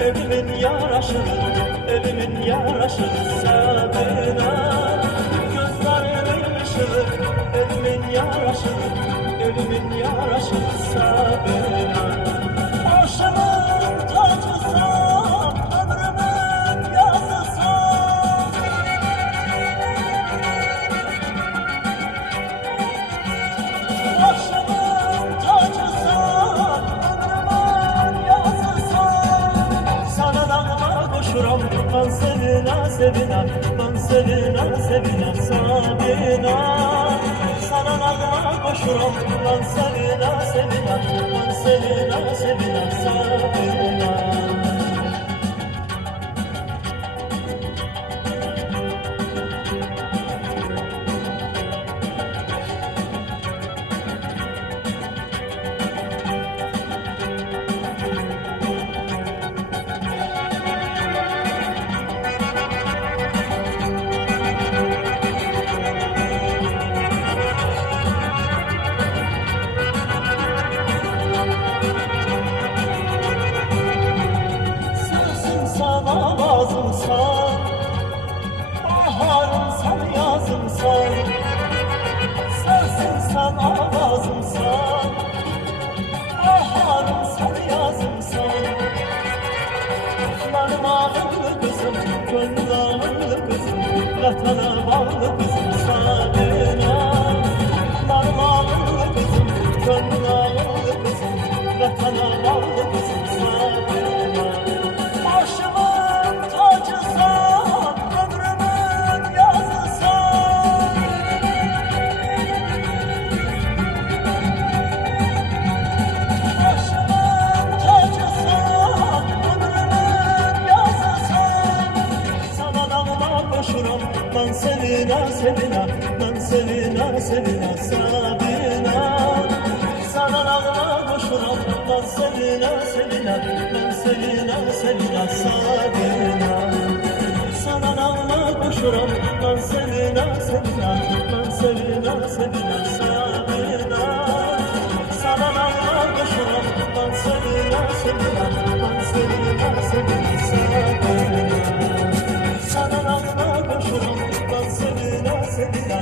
Elimin yaraşır Sabina. Gözlerimin ışığı, elimin yaraşır Sabina. Başımın tacısan, ömrümün yazısan. Başımın tacısan, ömrümün yazısan. Sana dağlar koşuram, ben sevina sevina, ben sevina sevina Sabina. Sana dağlar koşuram, ben sevina sevina, ben sevina sevina Sabina. Sana lazımsan, baharımsan, yazımsan. Sensin sana lazımsan, baharımsan, yazımsan. Benim ağırlı kızım, gönül ağırlı kızım, vatana bağlı kızım Sabina. Benim ağırlı kızım, gönül ağırlı kızım, vatana bağlı kızım Sabina. Başımın tacısan, ömrümün yazısan. Başımın tacısan, ömrümün yazısan. Sana dağlar koşuram, ben sevina sevina, ben sevina sevina Sabina. Sana dağlar koşuram, ben sevina sevina, ben sevina sevina Sabina. Sana dağlar koşuram, ben sevina sevina, ben sevina sevina Sabina. Sana dağlar koşuram, ben sevina sevina, ben sevina sevina Sabina. Sana dağlar koşuram, ben sevina sevina,